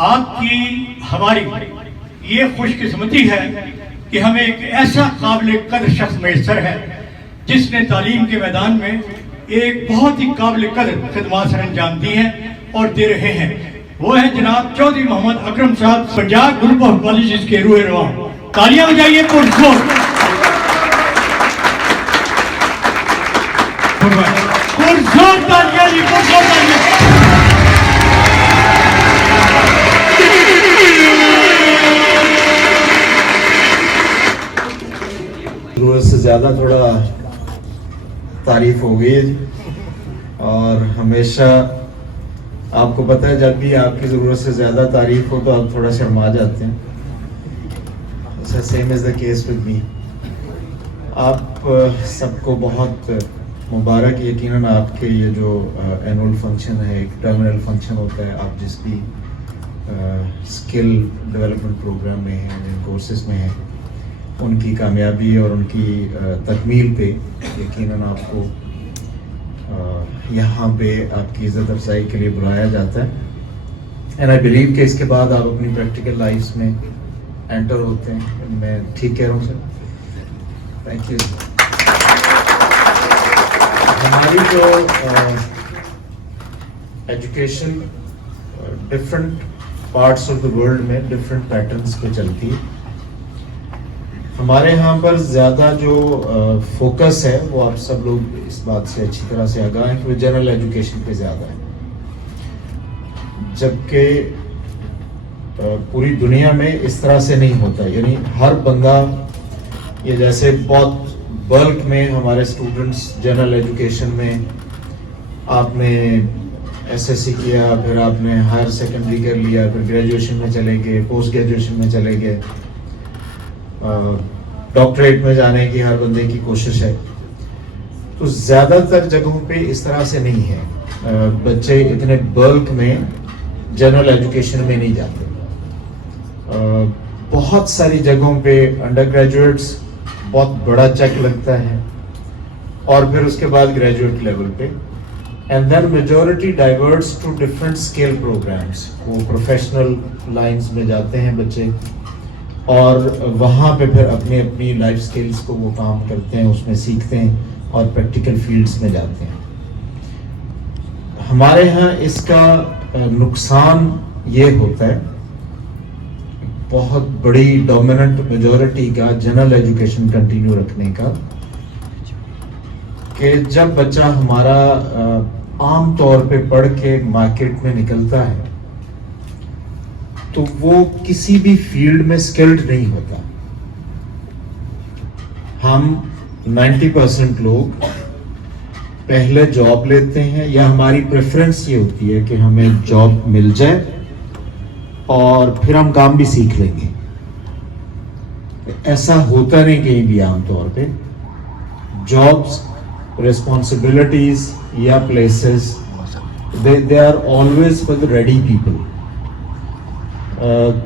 آپ کی ہماری یہ خوش قسمتی ہے کہ ہمیں ایک ایسا قابل قدر شخص میسر ہے جس نے تعلیم کے میدان میں ایک بہت ہی قابل قدر خدمات سر انجام دی ہیں اور دے رہے ہیں. وہ ہیں جناب چودھری محمد اکرم صاحب, پنجاب گروپ آف کالجز کے روح رواں. تالیاں بجائیے پرزور تالیاں جی, پرزور تالیاں. ضرورت سے زیادہ تھوڑا تعریف ہو گئی ہے جی, اور ہمیشہ آپ کو پتہ ہے جب بھی آپ کی ضرورت سے زیادہ تعریف ہو تو آپ تھوڑا شرما جاتے ہیں. Same is the case with me. آپ سب کو بہت مبارک. یقیناً آپ کے یہ جو اینول فنکشن ہے, ایک ٹرمینل فنکشن ہوتا ہے, آپ جس بھی اسکل ڈیولپمنٹ پروگرام میں ہیں, جن کورسز میں ہیں, ان کی کامیابی اور ان کی تکمیل پہ یقیناً آپ کو یہاں پہ آپ کی عزت افزائی کے لیے بلایا جاتا ہے. اینڈ آئی بلیو کہ اس کے بعد آپ اپنی پریکٹیکل لائفس میں انٹر ہوتے ہیں. میں ٹھیک کہہ رہا ہوں سر؟ Thank you. ہماری جو education different parts of the world میں ڈفرینٹ پیٹرنس پہ چلتی ہے. ہمارے یہاں پر زیادہ جو فوکس ہے وہ آپ سب لوگ اس بات سے اچھی طرح سے آگاہ ہیں کہ وہ جنرل ایجوکیشن پہ زیادہ ہے, جبکہ پوری دنیا میں اس طرح سے نہیں ہوتا. یعنی ہر بندہ, یہ جیسے بہت بلک میں ہمارے اسٹوڈنٹس جنرل ایجوکیشن میں, آپ نے ایس ایس سی کیا, پھر آپ نے ہائر سیکنڈری کر لیا, پھر گریجویشن میں چلے گئے, پوسٹ گریجویشن میں چلے گئے, ڈاکٹریٹ میں جانے کی ہر بندے کی کوشش ہے. تو زیادہ تر جگہوں پہ اس طرح سے نہیں ہے. بچے اتنے بلک میں جنرل ایجوکیشن میں نہیں جاتے. بہت ساری جگہوں پہ انڈر گریجویٹس بہت بڑا چیک لگتا ہے, اور پھر اس کے بعد گریجویٹ لیول پہ, and then majority diverts to different skill programs. وہ پروفیشنل لائنس میں جاتے ہیں بچے, اور وہاں پہ پھر اپنی اپنی لائف اسکلس کو وہ کام کرتے ہیں, اس میں سیکھتے ہیں اور پریکٹیکل فیلڈس میں جاتے ہیں. ہمارے ہاں اس کا نقصان یہ ہوتا ہے, بہت بڑی ڈومیننٹ میجورٹی کا جنرل ایجوکیشن کنٹینیو رکھنے کا, کہ جب بچہ ہمارا عام طور پہ پڑھ کے مارکیٹ میں نکلتا ہے تو وہ کسی بھی فیلڈ میں سکلڈ نہیں ہوتا. ہم 90% لوگ پہلے جاب لیتے ہیں, یا ہماری پریفرنس یہ ہوتی ہے کہ ہمیں جاب مل جائے اور پھر ہم کام بھی سیکھ لیں گے. ایسا ہوتا نہیں کہیں بھی. عام طور پہ جابس, ریسپانسبلٹیز یا places, they are always for the ready people.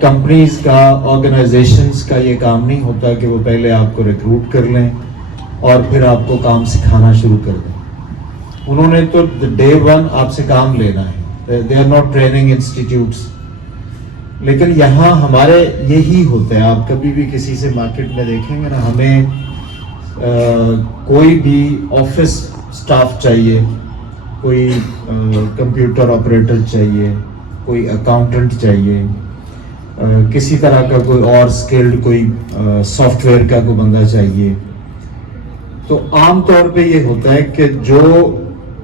Companies کا, آرگنائزیشنز کا یہ کام نہیں ہوتا کہ وہ پہلے آپ کو ریکروٹ کر لیں اور پھر آپ کو کام سکھانا شروع کر دیں. انہوں نے تو ڈے ون آپ سے کام لینا ہے. They are not training institutes. لیکن یہاں ہمارے یہی ہوتا ہے. آپ کبھی بھی کسی سے مارکیٹ میں دیکھیں گے نا, ہمیں کوئی بھی آفس سٹاف چاہیے, کوئی کمپیوٹر آپریٹر چاہیے, کوئی اکاؤنٹنٹ چاہیے, کسی طرح کا کوئی اور اسکلڈ کوئی سافٹ ویئر کا کوئی بندہ چاہیے. تو عام طور پہ یہ ہوتا ہے کہ جو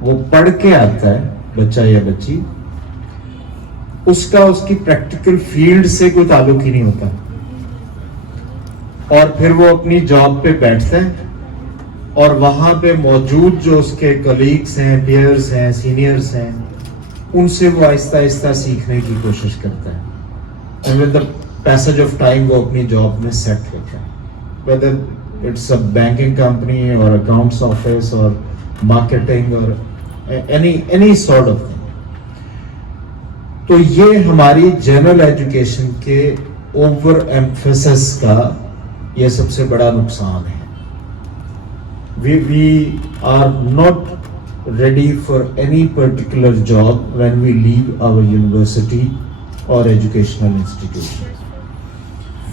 وہ پڑھ کے آتا ہے بچہ یا بچی, اس کا اس کی پریکٹیکل فیلڈ سے کوئی تعلق ہی نہیں ہوتا, اور پھر وہ اپنی جاب پہ بیٹھتا ہے اور وہاں پہ موجود جو اس کے کلیگس ہیں, پیئرس ہیں, سینئرس ہیں, ان سے وہ آہستہ آہستہ سیکھنے کی کوشش کرتا ہے. And with the passage of time وہ اپنی جاب میں سیٹ ہوتا ہے, whether it's a banking company or accounts office or marketing or any sort of thing. تو یہ ہماری جنرل ایجوکیشن کے اوور ایمفیسس کا یہ سب سے بڑا نقصان ہے. We are not ready for any particular job when we leave our university اور ایجوکیشنل انسٹیٹیوشن.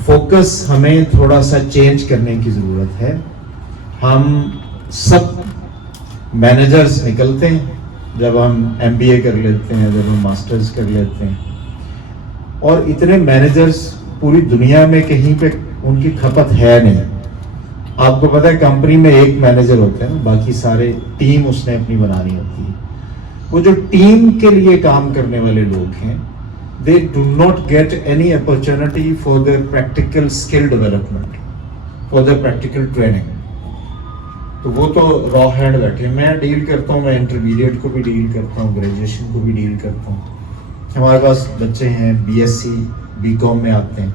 فوکس ہمیں تھوڑا سا چینج کرنے کی ضرورت ہے. ہم سب مینیجرز نکلتے ہیں جب ہم MBA کر لیتے ہیں, جب ہم ماسٹرز کر لیتے ہیں, اور اتنے مینیجرز پوری دنیا میں کہیں پہ ان کی کھپت ہے نہیں. آپ کو پتہ ہے کمپنی میں ایک مینیجر ہوتا ہے, باقی سارے ٹیم اس نے اپنی بنانی ہوتی ہے. وہ جو ٹیم کے لیے کام کرنے والے لوگ ہیں, they do not get any opportunity for their practical skill development, for their practical training. تو وہ تو را ہینڈ بیٹھے. میں ڈیل کرتا ہوں, میں انٹرمیڈیٹ کو بھی ڈیل کرتا ہوں, گریجویشن کو بھی ڈیل کرتا ہوں. ہمارے پاس بچے ہیں BSc BCom میں آتے ہیں.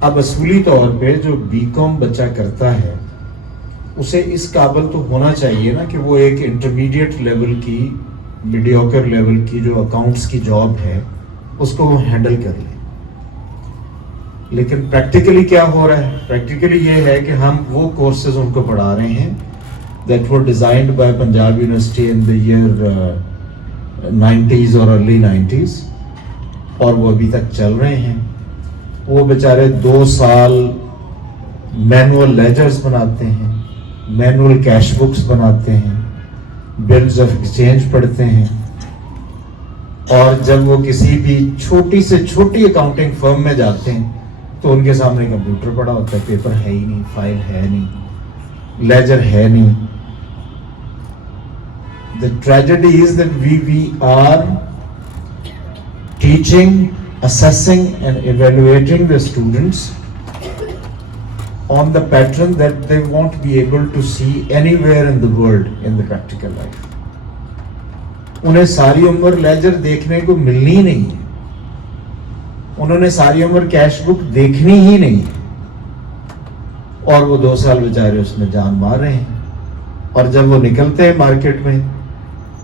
اب اصولی طور پہ جو BCom بچہ کرتا ہے اسے اس قابل تو ہونا چاہیے نا کہ وہ ایک انٹرمیڈیٹ لیول کی, میڈیوکر لیول کی جو اکاؤنٹس کی جاب ہے اس کو وہ ہینڈل کر لے. لیکن پریکٹیکلی کیا ہو رہا ہے؟ پریکٹیکلی یہ ہے کہ ہم وہ کورسز ان کو پڑھا رہے ہیں that were designed by Punjab University in the year 90s اور ارلی 90s, اور وہ ابھی تک چل رہے ہیں. وہ بیچارے 2 سال مینول لیجرز بناتے ہیں, مینول کیش بکس بناتے ہیں, بلز آف ایکسچینج پڑھتے ہیں, اور جب وہ کسی بھی چھوٹی سے چھوٹی اکاؤنٹنگ فرم میں جاتے ہیں تو ان کے سامنے کمپیوٹر پڑا ہوتا ہے, پیپر ہے ہی نہیں, فائل ہے نہیں, لیجر ہے نہیں. The tragedy is that we are teaching, assessing and evaluating the students on the pattern that they won't be able to see anywhere in the world in the practical life. انہیں ساری عمر ledger دیکھنے کو ملنی نہیں ہے, انہوں نے ساری عمر کیش بک دیکھنی ہی نہیں ہے, اور وہ 2 سال بیچارے اس میں جان مار رہے ہیں. اور جب وہ نکلتے ہیں مارکیٹ میں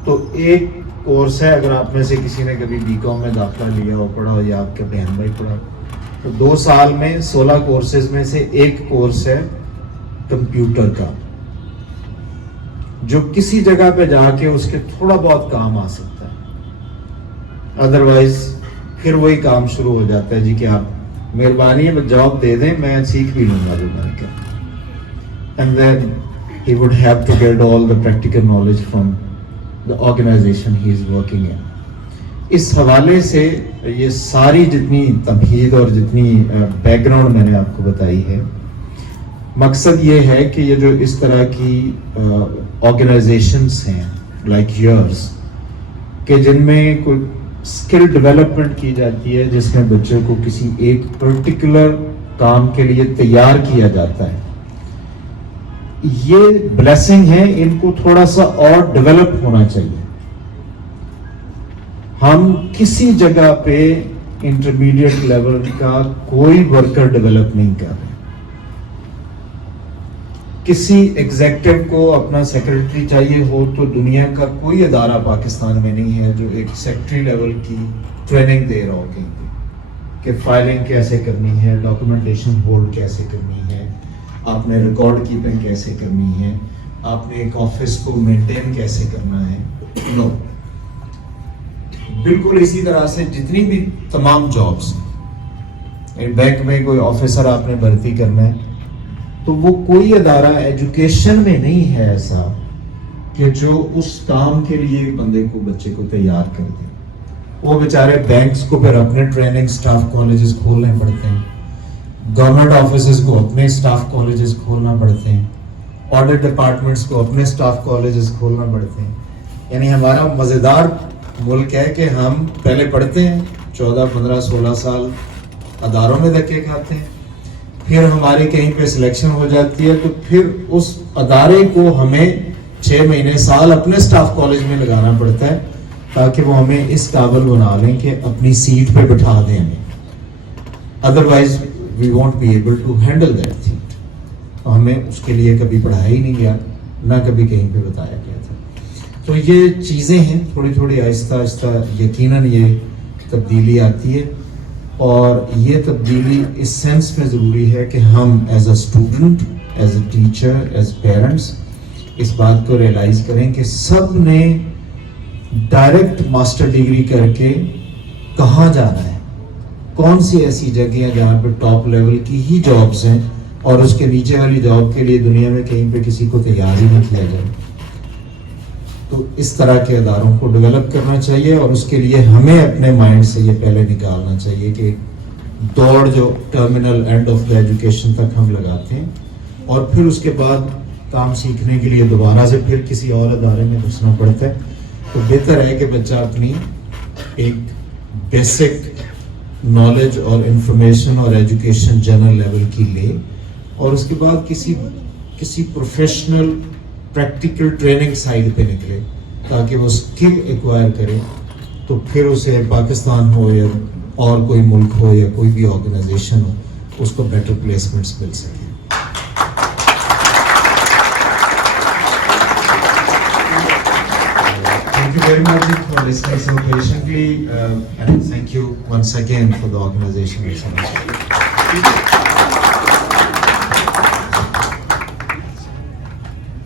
تو ایک کورس ہے, اگر آپ میں سے کسی نے کبھی BCom میں داخلہ لیا ہو, پڑھا ہو, یا آپ کے بہن بھائی پڑھا ہو, تو 2 سال میں 16 کورسز میں سے ایک کورس ہے کمپیوٹر کا, جو کسی جگہ پہ جا کے اس کے تھوڑا بہت کام آ سکتا ہے. ادروائز پھر وہی کام شروع ہو جاتا ہے جی کہ آپ مہربانی ہے جاب دے دیں, میں سیکھ بھی لوں گا جو میں نے کہا. And then he would have to get all the practical knowledge from the organisation he is working in. اس حوالے سے یہ ساری جتنی تمہید اور جتنی بیک گراؤنڈ میں نے آپ کو بتائی ہے, مقصد یہ ہے کہ یہ جو اس طرح کی آرگنائزیشنس ہیں لائک یورز, کہ جن میں کوئی اسکل ڈیولپمنٹ کی جاتی ہے, جس میں بچوں کو کسی ایک پرٹیکولر کام کے لیے تیار کیا جاتا ہے, یہ بلیسنگ ہے. ان کو تھوڑا سا اور ڈیولپ ہونا چاہیے. ہم کسی جگہ پہ انٹرمیڈیٹ لیول کا کوئی ورکر ڈیولپ نہیں کر رہے. کسی ایگزیکٹو کو اپنا سیکرٹری چاہیے ہو تو دنیا کا کوئی ادارہ پاکستان میں نہیں ہے جو ایک سیکرٹری لیول کی ٹریننگ دے رہا ہو کہ فائلنگ کیسے کرنی ہے, ڈاکومنٹیشن ہولڈ کیسے کرنی ہے, آپ نے ریکارڈ کیپنگ کیسے کرنی ہے, آپ نے ایک آفس کو مینٹین کیسے کرنا ہے. نو, بالکل اسی طرح سے جتنی بھی تمام جابس, بینک میں کوئی آفیسر آپ نے بھرتی کرنا ہے تو وہ کوئی ادارہ ایجوکیشن میں نہیں ہے ایسا کہ جو اس کام کے لیے بندے کو, بچے کو تیار کر دے. وہ بیچارے بینکس کو پھر اپنے ٹریننگ سٹاف کالجز کھولنے پڑتے ہیں, گورنمنٹ آفیسز کو اپنے سٹاف کالجز کھولنا پڑتے ہیں, آڈٹ ڈپارٹمنٹس کو اپنے سٹاف کالجز کھولنا پڑتے ہیں. یعنی ہمارا مزیدار ملک ہے کہ ہم پہلے پڑھتے ہیں 14, 15, 16 سال اداروں میں دھکے کھاتے ہیں, پھر ہماری کہیں پہ سلیکشن ہو جاتی ہے تو پھر اس ادارے کو ہمیں 6 مہینے سال اپنے سٹاف کالج میں لگانا پڑتا ہے تاکہ وہ ہمیں اس قابل بنا لیں کہ اپنی سیٹ پہ بٹھا دیں ہمیں. Otherwise we won't be able to handle that thing. ہمیں اس کے لیے کبھی پڑھایا ہی نہیں گیا, نہ کبھی کہیں پہ بتایا گیا تھا. تو یہ چیزیں ہیں تھوڑی تھوڑی آہستہ آہستہ یقیناً یہ تبدیلی آتی ہے, اور یہ تبدیلی اس سینس میں ضروری ہے کہ ہم as a student, as a teacher, as parents اس بات کو ریئلائز کریں کہ سب نے ڈائریکٹ ماسٹر ڈگری کر کے کہاں جانا ہے, کون سی ایسی جگہ ہیں جہاں پہ ٹاپ لیول کی ہی جابس ہیں اور اس کے نیچے والی جاب کے لیے دنیا میں کہیں پہ کسی کو تیار ہی نہیں کیا جائے. تو اس طرح کے اداروں کو ڈیولپ کرنا چاہیے, اور اس کے لیے ہمیں اپنے مائنڈ سے یہ پہلے نکالنا چاہیے کہ دوڑ جو terminal and of the education تک ہم لگاتے ہیں اور پھر اس کے بعد کام سیکھنے کے لیے دوبارہ سے پھر کسی اور ادارے میں گھسنا پڑتا ہے, تو بہتر ہے کہ بچہ اپنی ایک بیسک نالج اور انفارمیشن اور ایجوکیشن جنرل لیول کی لے اور اس کے بعد کسی پروفیشنل پریکٹیکل ٹریننگ سائڈ پہ نکلے تاکہ وہ اسکل ایکوائر کرے, تو پھر اسے پاکستان ہو یا اور کوئی ملک ہو یا کوئی بھی آرگنائزیشن ہو اس کو بیٹر پلیسمنٹس مل سکے. Thank you very much for listening so patiently, and thank you once again for the organization.